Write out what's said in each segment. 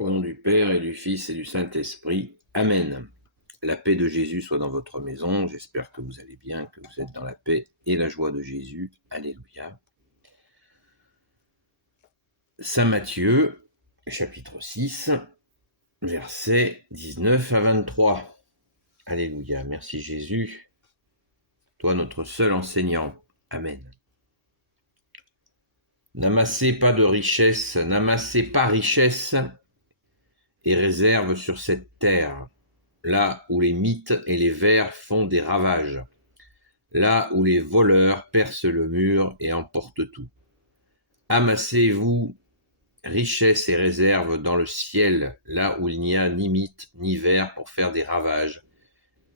Au nom du Père et du Fils et du Saint-Esprit. Amen. La paix de Jésus soit dans votre maison. J'espère que vous allez bien, que vous êtes dans la paix et la joie de Jésus. Alléluia. Saint Matthieu, chapitre 6, versets 19 à 23. Alléluia. Merci Jésus, toi notre seul enseignant. Amen. N'amassez pas de richesse, n'amassez pas richesse et réserve sur cette terre, là où les mythes et les vers font des ravages, là où les voleurs percent le mur et emportent tout. Amassez-vous richesse et réserve dans le ciel, là où il n'y a ni mythe ni vers pour faire des ravages,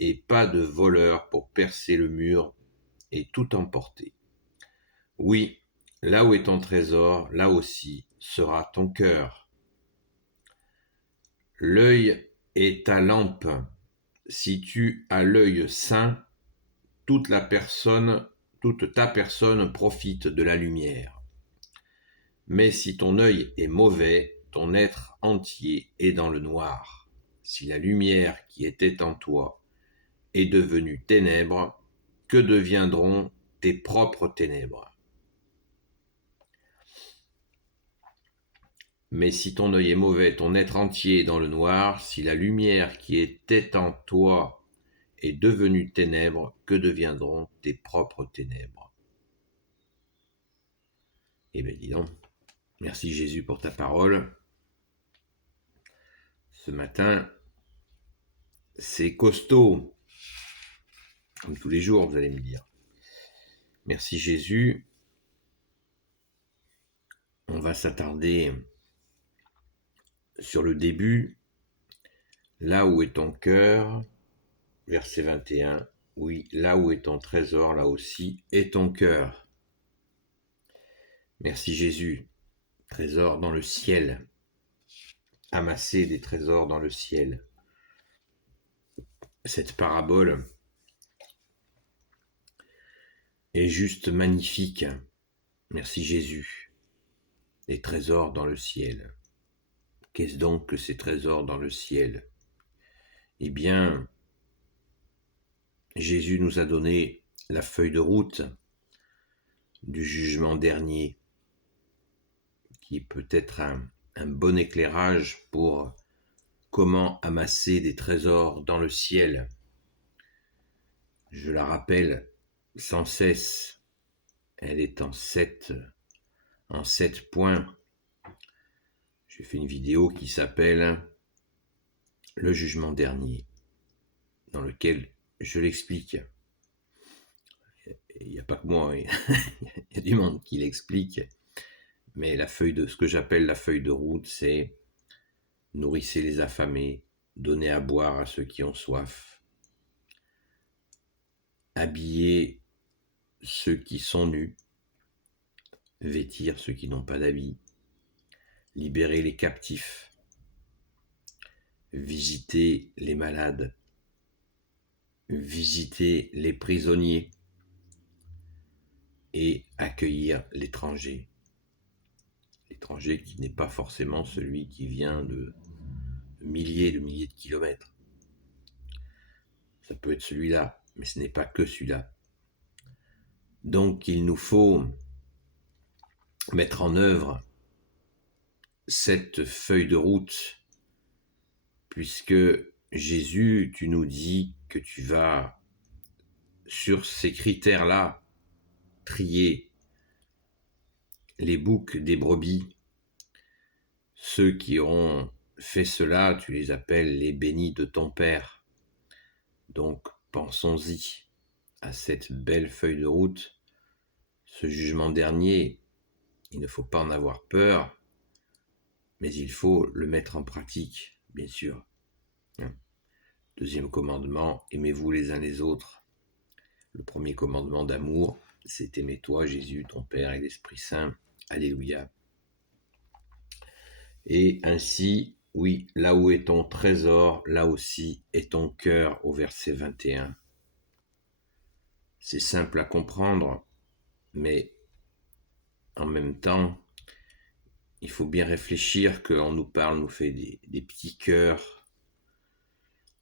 et pas de voleurs pour percer le mur et tout emporter. Oui, là où est ton trésor, là aussi sera ton cœur. L'œil est ta lampe. Si tu as l'œil sain, toute ta personne profite de la lumière. Mais si ton œil est mauvais, ton être entier est dans le noir. Si la lumière qui était en toi est devenue ténèbres, que deviendront tes propres ténèbres ? Mais si ton œil est mauvais, ton être entier est dans le noir. Si la lumière qui était en toi est devenue ténèbres, que deviendront tes propres ténèbres ? Eh bien, dis donc, merci Jésus pour ta parole. Ce matin, c'est costaud, comme tous les jours, vous allez me dire. Merci Jésus. On va s'attarder sur le début. Là où est ton cœur, verset 21. Oui, là où est ton trésor, là aussi est ton cœur. Merci Jésus. Trésor dans le ciel. Amasser des trésors dans le ciel. Cette parabole est juste magnifique. Merci Jésus. Les trésors dans le ciel. Qu'est-ce donc que ces trésors dans le ciel ? Eh bien, Jésus nous a donné la feuille de route du jugement dernier, qui peut être un bon éclairage pour comment amasser des trésors dans le ciel. Je la rappelle sans cesse, elle est en 7 points. J'ai fait une vidéo qui s'appelle « Le jugement dernier », dans lequel je l'explique. Il n'y a pas que moi, il y a du monde qui l'explique, mais ce que j'appelle la feuille de route, c'est nourrissez les affamés, donnez à boire à ceux qui ont soif, habillez ceux qui sont nus, vêtir ceux qui n'ont pas d'habits, libérer les captifs, visiter les malades, visiter les prisonniers et accueillir l'étranger. L'étranger qui n'est pas forcément celui qui vient de milliers de kilomètres. Ça peut être celui-là, mais ce n'est pas que celui-là. Donc il nous faut mettre en œuvre cette feuille de route, puisque Jésus, tu nous dis que tu vas, sur ces critères-là, trier les boucs des brebis. Ceux qui auront fait cela, tu les appelles les bénis de ton Père. Donc pensons-y à cette belle feuille de route. Ce jugement dernier, il ne faut pas en avoir peur, mais il faut le mettre en pratique, bien sûr. Deuxième commandement, aimez-vous les uns les autres. Le premier commandement d'amour, c'est aimez-toi, Jésus, ton Père et l'Esprit Saint. Alléluia. Et ainsi, oui, là où est ton trésor, là aussi est ton cœur, au verset 21. C'est simple à comprendre, mais en même temps, il faut bien réfléchir qu'on nous parle, nous fait des petits cœurs,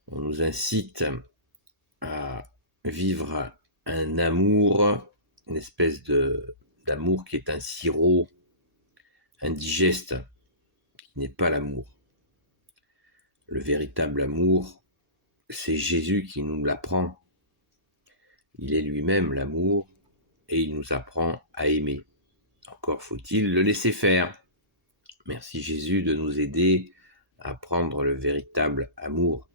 on nous incite à vivre un amour, une espèce d'amour qui est un sirop indigeste, qui n'est pas l'amour. Le véritable amour, c'est Jésus qui nous l'apprend. Il est lui-même l'amour et il nous apprend à aimer. Encore faut-il le laisser faire. Merci Jésus de nous aider à prendre le véritable amour.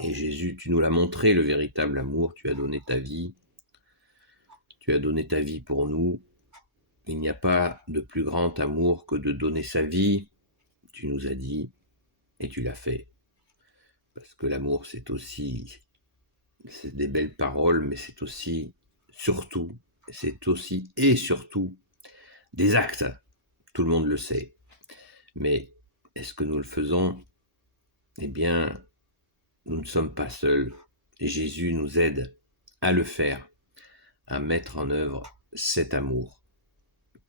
Et Jésus, tu nous l'as montré, le véritable amour, tu as donné ta vie. Tu as donné ta vie pour nous. Il n'y a pas de plus grand amour que de donner sa vie, tu nous as dit, et tu l'as fait. Parce que l'amour, c'est des belles paroles, mais c'est aussi et surtout des actes. Tout le monde le sait. Mais est-ce que nous le faisons? Eh bien, nous ne sommes pas seuls. Et Jésus nous aide à le faire, à mettre en œuvre cet amour,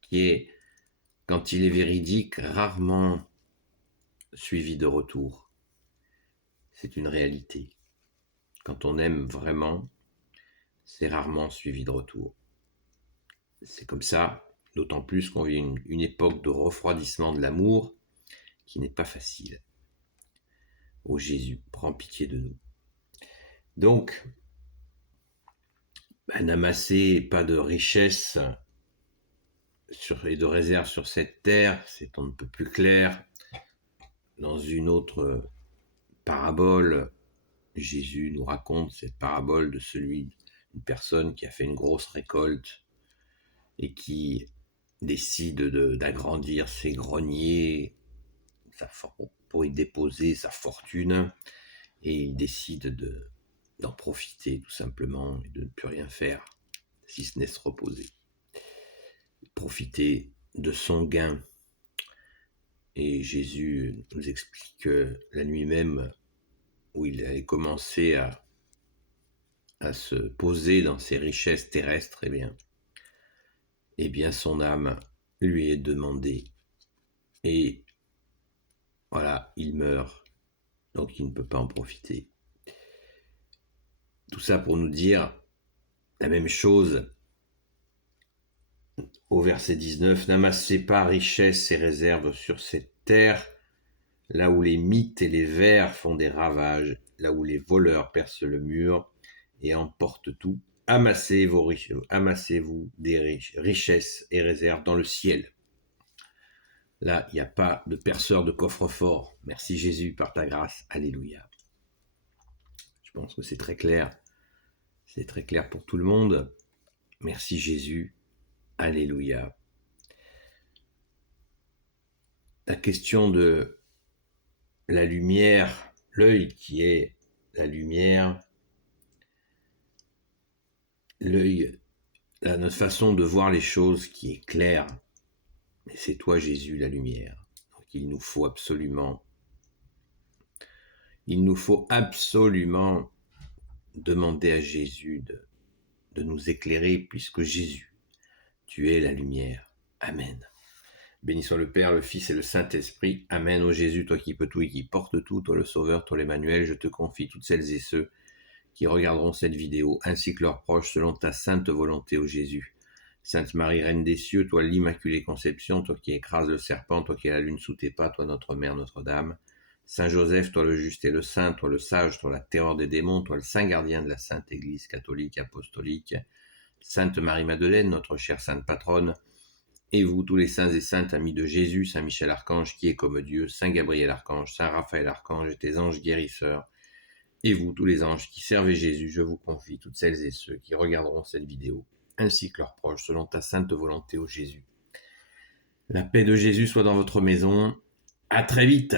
qui est, quand il est véridique, rarement suivi de retour. C'est une réalité. Quand on aime vraiment, c'est rarement suivi de retour. C'est comme ça, d'autant plus qu'on vit une époque de refroidissement de l'amour qui n'est pas facile. Ô Jésus, prends pitié de nous. Donc, n'amassez pas de richesse et de réserve sur cette terre, c'est on ne peut plus clair. Dans une autre parabole, Jésus nous raconte cette parabole de d'une personne qui a fait une grosse récolte et qui décide d'agrandir ses greniers pour y déposer sa fortune, et il décide d'en profiter tout simplement et de ne plus rien faire si ce n'est se reposer, profiter de son gain. Et Jésus nous explique que la nuit même où il avait commencé à se poser dans ses richesses terrestres, eh bien son âme lui est demandée. Et voilà, il meurt, donc il ne peut pas en profiter. Tout ça pour nous dire la même chose au verset 19. N'amassez pas richesse et réserves sur cette terre, là où les mythes et les vers font des ravages, là où les voleurs percent le mur et emportent tout. Amassez-vous des richesses et réserves dans le ciel. Là, il n'y a pas de perceur de coffre-fort. Merci Jésus par ta grâce. Alléluia. Je pense que c'est très clair. C'est très clair pour tout le monde. Merci Jésus. Alléluia. La question de la lumière, l'œil qui est la lumière, l'œil, notre façon de voir les choses qui est claire. Et c'est toi Jésus la lumière. Donc il nous faut absolument demander à Jésus de nous éclairer, puisque Jésus, tu es la lumière. Amen. Béni soit le Père, le Fils et le Saint-Esprit. Amen. Ô Jésus, toi qui peux tout et qui portes tout, toi le Sauveur, toi l'Emmanuel, je te confie toutes celles et ceux qui regarderont cette vidéo, ainsi que leurs proches, selon ta sainte volonté, ô Jésus. Sainte Marie, Reine des cieux, toi l'Immaculée Conception, toi qui écrases le serpent, toi qui as la lune sous tes pas, toi notre Mère, Notre-Dame. Saint Joseph, toi le juste et le saint, toi le sage, toi la terreur des démons, toi le saint gardien de la Sainte Église catholique apostolique. Sainte Marie-Madeleine, notre chère sainte patronne, et vous, tous les saints et saintes amis de Jésus, Saint Michel Archange, qui est comme Dieu, Saint Gabriel Archange, Saint Raphaël Archange, et tes anges guérisseurs, et vous, tous les anges qui servez Jésus, je vous confie toutes celles et ceux qui regarderont cette vidéo, ainsi que leurs proches, selon ta sainte volonté, ô Jésus. La paix de Jésus soit dans votre maison. À très vite.